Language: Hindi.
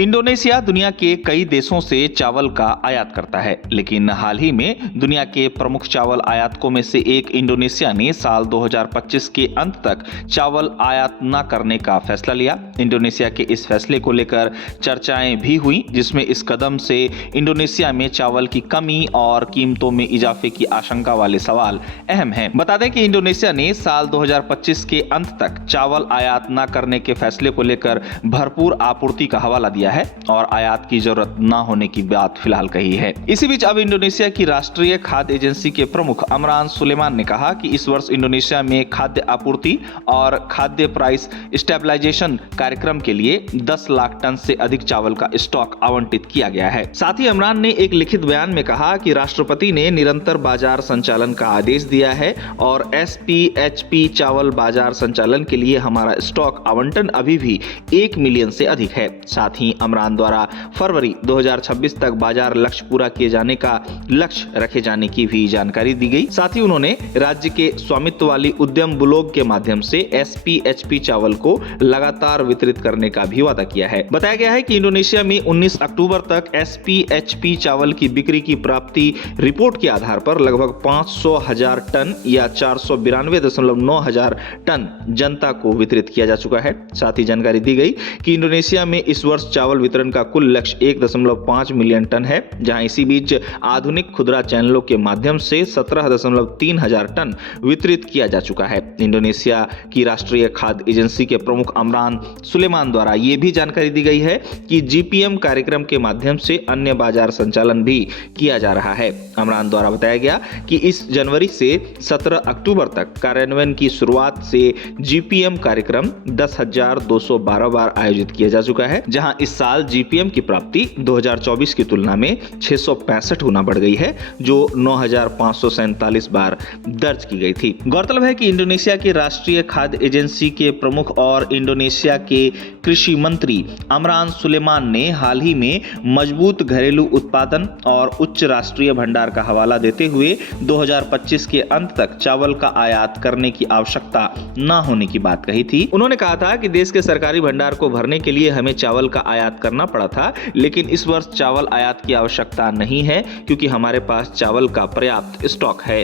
इंडोनेशिया दुनिया के कई देशों से चावल का आयात करता है, लेकिन हाल ही में दुनिया के प्रमुख चावल आयातकों में से एक इंडोनेशिया ने साल 2025 के अंत तक चावल आयात न करने का फैसला लिया। इंडोनेशिया के इस फैसले को लेकर चर्चाएं भी हुई, जिसमें इस कदम से इंडोनेशिया में चावल की कमी और कीमतों में इजाफे की आशंका वाले सवाल अहम हैं। बता दें कि इंडोनेशिया ने साल 2025 के अंत तक चावल आयात न करने के फैसले को लेकर भरपूर आपूर्ति का हवाला दिया है और आयात की जरूरत न होने की बात फिलहाल कही है। इसी बीच अब इंडोनेशिया की राष्ट्रीय खाद्य एजेंसी के प्रमुख अमरान सुलेमान ने कहा कि इस वर्ष इंडोनेशिया में खाद्य आपूर्ति और खाद्य प्राइस स्टेबलाइजेशन कार्यक्रम के लिए 10 लाख टन से अधिक चावल का स्टॉक आवंटित किया गया है। साथ ही अमरान ने एक लिखित बयान में कहा कि राष्ट्रपति ने निरंतर बाजार संचालन का आदेश दिया है और SPHP चावल बाजार संचालन के लिए हमारा स्टॉक आवंटन अभी भी 1 मिलियन से अधिक है। साथ ही अमरान द्वारा फरवरी 2026 तक बाजार लक्ष्य पूरा किए जाने का लक्ष्य रखे जाने की भी जानकारी दी गई। साथ ही उन्होंने राज्य के स्वामित्व वाली उद्यम बुलोग के माध्यम से SPHP चावल को लगातार वितरित करने का भी वादा किया है। बताया गया है कि इंडोनेशिया में 19 अक्टूबर तक SPHP चावल की बिक्री की प्राप्ति रिपोर्ट के आधार पर लगभग 500,000 टन या 492.9 हजार टन जनता को वितरित किया जा चुका है। साथ ही जानकारी दी गई कि इंडोनेशिया में इस वर्ष चावल वितरण का कुल लक्ष्य 1.5 मिलियन टन है, जहां इसी बीच आधुनिक खुदरा चैनलों के माध्यम से 17.3 हजार टन वितरित किया जा चुका है। इंडोनेशिया की राष्ट्रीय खाद्य एजेंसी के प्रमुख अमरान सुलेमान द्वारा यह भी जानकारी दी गई है कि GPM कार्यक्रम के माध्यम से अन्य बाजार संचालन भी किया जा रहा है। अमरान द्वारा बताया गया कि इस जनवरी से 17 अक्टूबर तक कार्यान्वयन की शुरुआत से GPM कार्यक्रम 10,212 बार आयोजित किया जा चुका है, जहां इस साल GPM की प्राप्ति 2024 की तुलना में 665 गुना बढ़ गई है, जो 9,547 बार दर्ज की गई थी। गौरतलब है कि इंडोनेशिया की राष्ट्रीय खाद्य एजेंसी के प्रमुख और इंडोनेशिया के कृषि मंत्री अमरान सुलेमान ने हाल ही में मजबूत घरेलू उत्पादन और उच्च राष्ट्रीय भंडार का हवाला देते हुए 2025 के अंत तक चावल का आयात करने की आवश्यकता न होने की बात कही थी। उन्होंने कहा था कि देश के सरकारी भंडार को भरने के लिए हमें चावल का आयात करना पड़ा था, लेकिन इस वर्ष चावल आयात की आवश्यकता नहीं है क्योंकि हमारे पास चावल का पर्याप्त स्टॉक है।